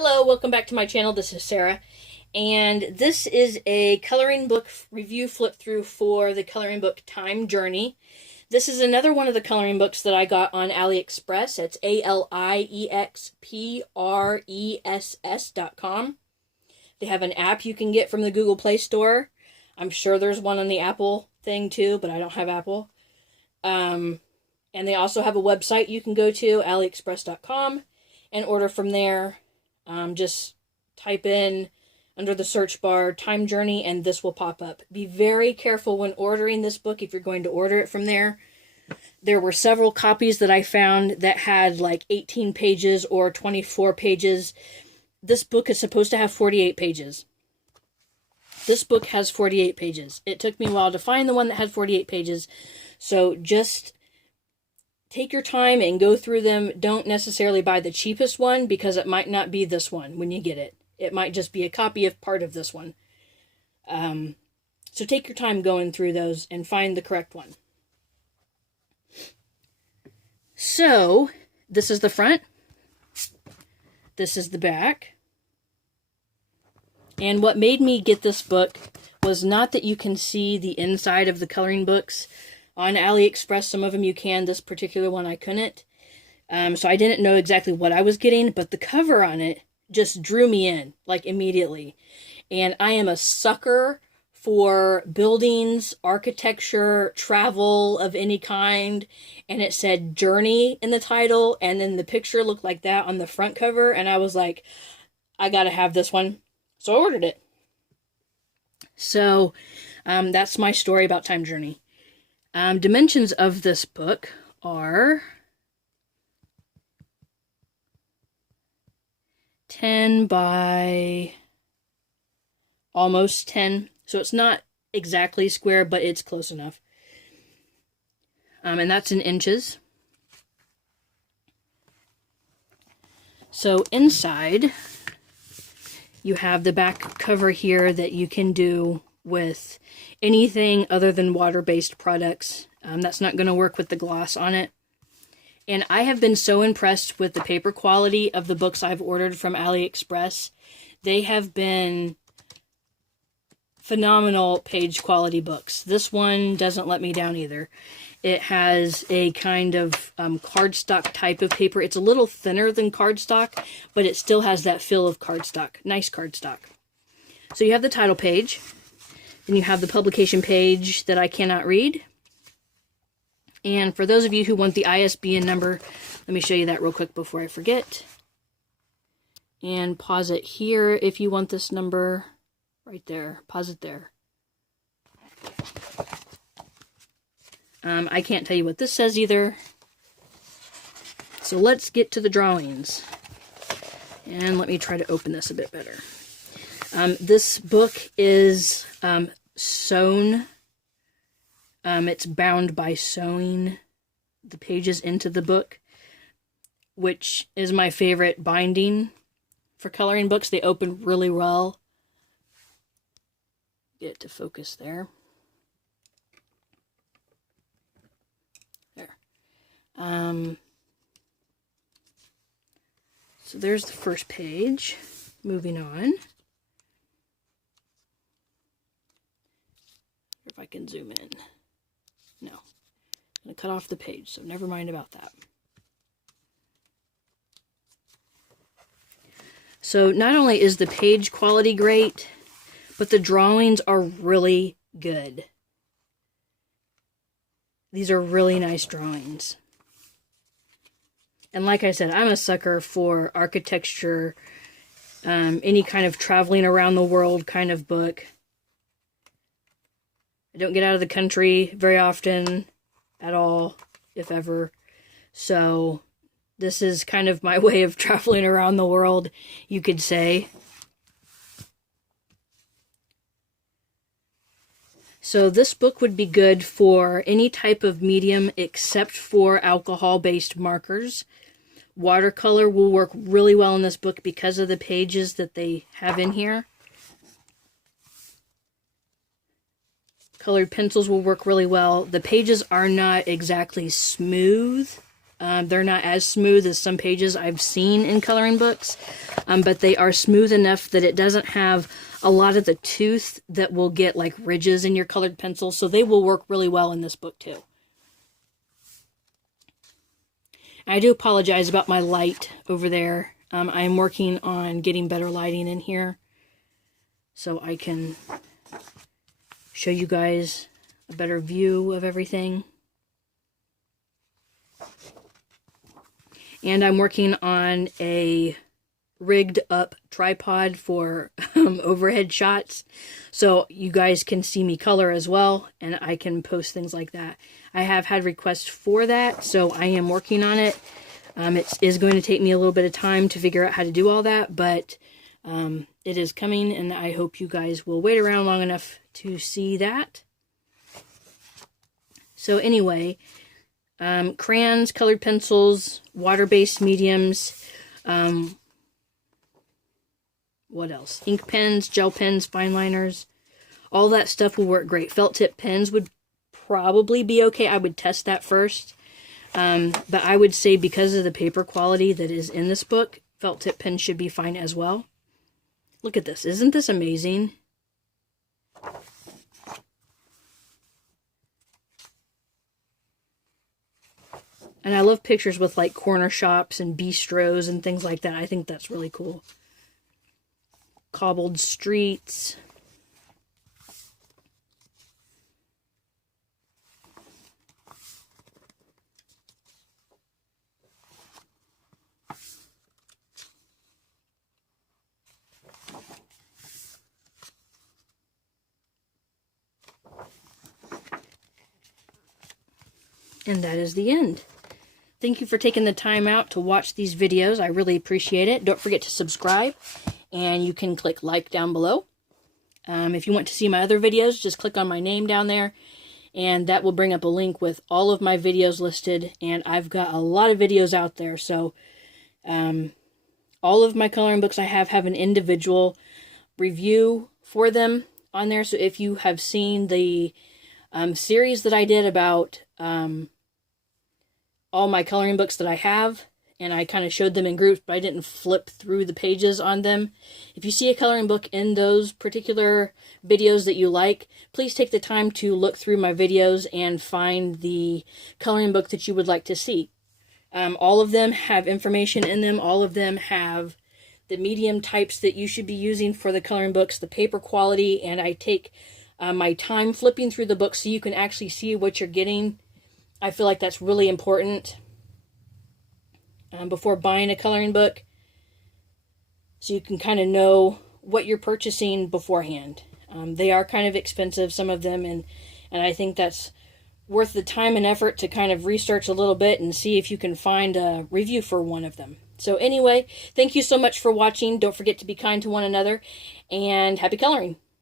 Hello, welcome back to my channel. This is Sarah, and this is a coloring book review flip through for the coloring book Time Journey. This is another one of the coloring books that I got on AliExpress. It's AliExpress.com. They have an app you can get from the Google Play Store. I'm sure there's one on the Apple thing too, but I don't have Apple. And they also have a website you can go to, AliExpress.com, and order from there. Just type in under the search bar Time Journey and this will pop up. Be very careful when ordering this book if you're going to order it from there. There were several copies that I found that had like 18 pages or 24 pages. This book is supposed to have 48 pages. This book has 48 pages. It took me a while to find the one that had 48 pages. So just take your time and go through them. Don't necessarily buy the cheapest one because it might not be this one when you get it. It might just be a copy of part of this one. So take your time going through those and find the correct one. So, this is the front. This is the back. And what made me get this book was not that you can see the inside of the coloring books. On AliExpress, some of them you can. This particular one I couldn't. So I didn't know exactly what I was getting, but the cover on it just drew me in, like, immediately. And I am a sucker for buildings, architecture, travel of any kind. And it said Journey in the title, and then the picture looked like that on the front cover. And I was like, I gotta have this one. So I ordered it. So that's my story about Time Journey. Dimensions of this book are 10 by almost 10. So it's not exactly square, but it's close enough. And that's in inches. So inside, you have the back cover here that you can do with anything other than water-based products. That's not going to work with the gloss on it. And I have been so impressed with the paper quality of the books I've ordered from AliExpress. They have been phenomenal page quality books. This one doesn't let me down either. It has a kind of cardstock type of paper. It's a little thinner than cardstock, but it still has that feel of cardstock. Nice cardstock. So you have the title page. Then you have the publication page that I cannot read. And for those of you who want the ISBN number, let me show you that real quick before I forget. And pause it here if you want this number. Right there. Pause it there. I can't tell you what this says either. So let's get to the drawings. And let me try to open this a bit better. This book is sewn. It's bound by sewing the pages into the book, which is my favorite binding for coloring books. They open really well. Get it to focus there. There. So there's the first page. Moving on. If I can zoom in. No. I'm going to cut off the page, so never mind about that. So not only is the page quality great, but the drawings are really good. These are really nice drawings. And like I said, I'm a sucker for architecture, any kind of traveling around the world kind of book. I don't get out of the country very often at all, if ever. So this is kind of my way of traveling around the world, you could say. So this book would be good for any type of medium except for alcohol-based markers. Watercolor will work really well in this book because of the pages that they have in here. Colored pencils will work really well. The pages are not exactly smooth. They're not as smooth as some pages I've seen in coloring books. but they are smooth enough that it doesn't have a lot of the tooth that will get like ridges in your colored pencil, so they will work really well in this book too. I do apologize about my light over there. I'm working on getting better lighting in here so I can show you guys a better view of everything. And I'm working on a rigged up tripod for overhead shots, so you guys can see me color as well, and I can post things like that. I have had requests for that, so I am working on it. It is going to take me a little bit of time to figure out how to do all that, but it is coming, and I hope you guys will wait around long enough to see that. So anyway, crayons, colored pencils, water-based mediums, what else? Ink pens, gel pens, fine liners. All that stuff will work great. Felt tip pens would probably be okay. I would test that first. But I would say because of the paper quality that is in this book, felt tip pens should be fine as well. Look at this. Isn't this amazing? And I love pictures with like corner shops and bistros and things like that. I think that's really cool. Cobbled streets. And that is the end. Thank you for taking the time out to watch these videos. I really appreciate it. Don't forget to subscribe, and you can click like down below. If you want to see my other videos, just click on my name down there, and that will bring up a link with all of my videos listed. And I've got a lot of videos out there, so all of my coloring books I have an individual review for them on there. So if you have seen the series that I did about all my coloring books that I have, and I kind of showed them in groups, but I didn't flip through the pages on them. If you see a coloring book in those particular videos that you like, please take the time to look through my videos and find the coloring book that you would like to see. All of them have information in them. All of them have the medium types that you should be using for the coloring books, the paper quality, and I take my time flipping through the book so you can actually see what you're getting. I feel like that's really important before buying a coloring book, so you can kind of know what you're purchasing beforehand. They are kind of expensive, some of them, and I think that's worth the time and effort to kind of research a little bit and see if you can find a review for one of them. So anyway, thank you so much for watching. Don't forget to be kind to one another, and happy coloring.